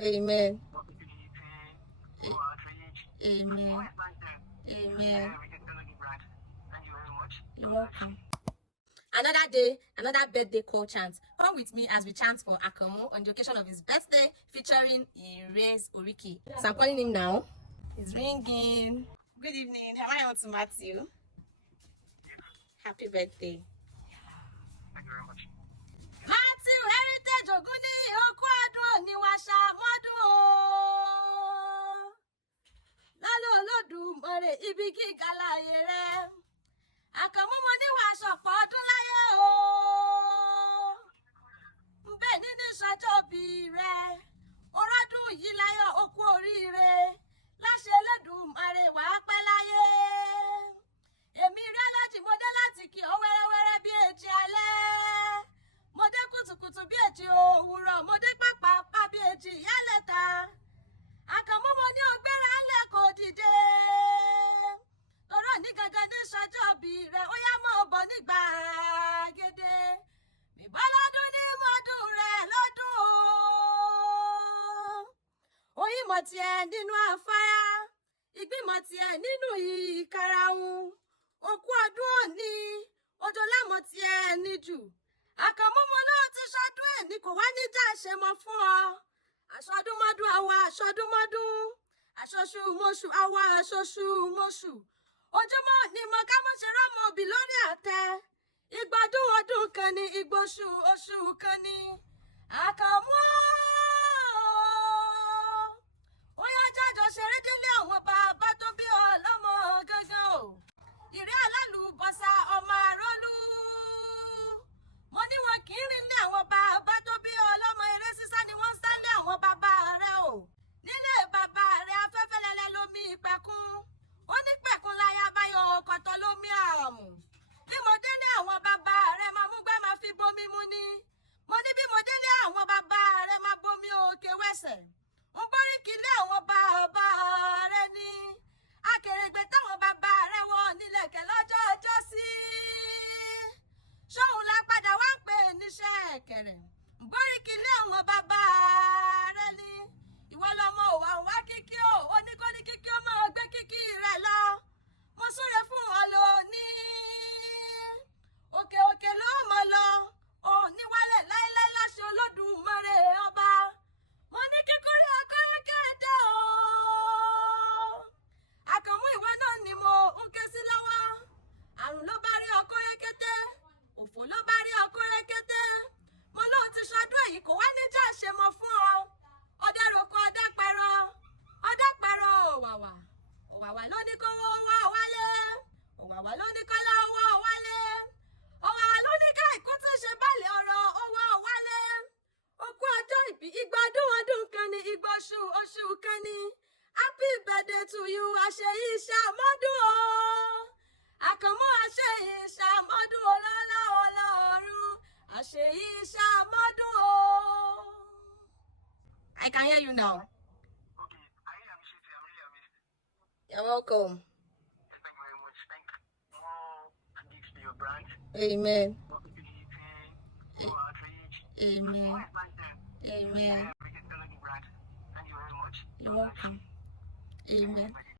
Amen. Amen. Amen. You're welcome. Another day, another birthday call chant. Come with me as we chant for Akamo on the occasion of his birthday, featuring Ìréé's Oríkì. So I'm calling him now. He's ringing. Good evening. Am I on to Matthew? Happy birthday. Thank you very much. Matthew Heritage Ogunniyi okú ọdún òní wá ṣàmọ́dún o. Lálọ́ Olódùmarè ibi gíga láyé rẹ̀. Àkànmú mo ní wàá ṣọ̀pọ̀ ọdún láyé o. Bẹ́ẹ̀ ni ní ṣọjọ́bí rẹ̀. Ọrọ́dún yìí láyọ̀ okú oríire. Láṣẹ Olódùmarè wàá pẹ́ láyé. Èmi Ire'ology mo dé láti kí ọ wẹ́rẹ́wẹ́rẹ́ bí èjì alẹ́. Mo dé kùtùkùtù bí èjì òwúrọ̀. Mo dé pàpàpà bí èjì ìyálẹ̀ta. Àkànmú mo ní ọgbẹ́rẹ́ alẹ́ kò dìde. Tọ́rọ̀ ní gangan ní ṣọjọ́bí rẹ̀ ó yá mọ́ bọ̀ ní gbàgede. Bíbọ́ lọ́dún ní mọ́dún rẹ̀ lọ́dún o. Oyin mọ̀ tiẹ̀ nínú afárá. Ìgbímọ̀ tiẹ̀ nínú ìkarahun. Òkú ọdún òní, òjò lámọ̀ tiẹ̀ níjù. Àkànmú mo náà ti ṣọdún èní kò wá ní já ṣe mọ́ fún ọ. Aṣọdúnmọ́dún àwa aṣọdúnmọ́dún. Aṣoṣùmọ́ṣù àwa aṣoṣùmọ́ṣù. Ojúmọ́ ni mo ká mọ́ ṣe rọ́mọ òbí lórí àtẹ. Ìgbọ̀dún ọdún kan ni ìgbóṣù oṣù kan ni. Àkànmú ó yá jájọ ṣeré délé àwọn bàbá tó bí ọlọ́mọ gángan o. Ìréé alálùbọ́sà ọmọ àrólú. Mo ní wọn kì í rìn ní àwọn bàbá tó bí ọlọ́mọ, eré sísá ni wọ́n ń sá lé àwọn bàbá rẹ̀ o. Nílé bàbá rẹ̀ afẹ́fẹ́ lẹ́lẹ́ lómi ìpẹ̀kun. Ó ní pẹ̀kun láyà báyọ̀ ọkọ̀tọ̀ lómi àmù. Bí mo délé àwọn bàbá rẹ̀ máa mú gbá máa fi bomi mu ni. Mo ní bí mo délé àwọn bàbá rẹ̀ máa bomi òkè wẹ̀sẹ̀. Ń bọ́ríkì lé àwọn bàbá rẹ̀ ni. Akèrègbè táwọn bàbá rẹ̀ wọ̀ nílẹ̀kẹ̀ lọ́jọ́ ọjọ́ sí. Ṣóhun la padà wá ń pè níṣẹ́ ẹ̀kẹ̀rẹ̀. Ń bọ́ríkì lé àwọn bàbá rẹ̀ ni. Ìwọ lọmọ òwà ń wá kíkí o. Ó ní kó ní kíkí ó máa gbé kíkí rẹ̀ lọ. Mo súre fún ọ lónìí. Òkè òkè ló mọ̀ lọ. Òní wálẹ̀ láéláé láṣẹ Olódùmarè ọba. Mo ní kíkúrí ọgọ́rẹ́gẹ́dẹ́ o. Àkànmú ìwọ náà ni mo ń ké sí lọ́wọ́. Àrùn ló bá rí ọkọ rẹ́kẹ́tẹ́. Òfò ló bá rí ọkọ rẹ́kẹ́tẹ́. Mo lóun ti ṣọdún èyí kò wá ní já ṣe mọ́ fún ọ. Ọ̀dẹ́rọ̀kọ ọ̀dẹ́pẹ̀rọ. Ọ̀dẹ́pẹ̀rọ òwàwà. Òwàwà ló ní kówó wá wálé. Òwàwà ló ní kọ́lá owó wálé. Òwàwà ló ní ká ìkú tó ṣe báàlẹ̀ ọ̀rọ̀ owó wálé. Òkú ọjọ́ ìbí ìgbọ̀dún ọdún kan ni ìgbọ̀ṣù oṣù kan ni. Happy birthday to you, àṣeyí ṣàmọ́dún o. Àkànmú àṣeyí ṣàmọ́dún ọlọ́lá ọlọ́run. Àṣeyí ṣàmọ́dún o. I can hear you now. Okay, I really appreciate it. I really amazed. You're welcome. Thank you very much. Thank you. More gigs to your brand. Amen. More visibility, more outreach. Amen. More expansion. Amen. We can tell the brand. Thank you very much. You're welcome. Amen.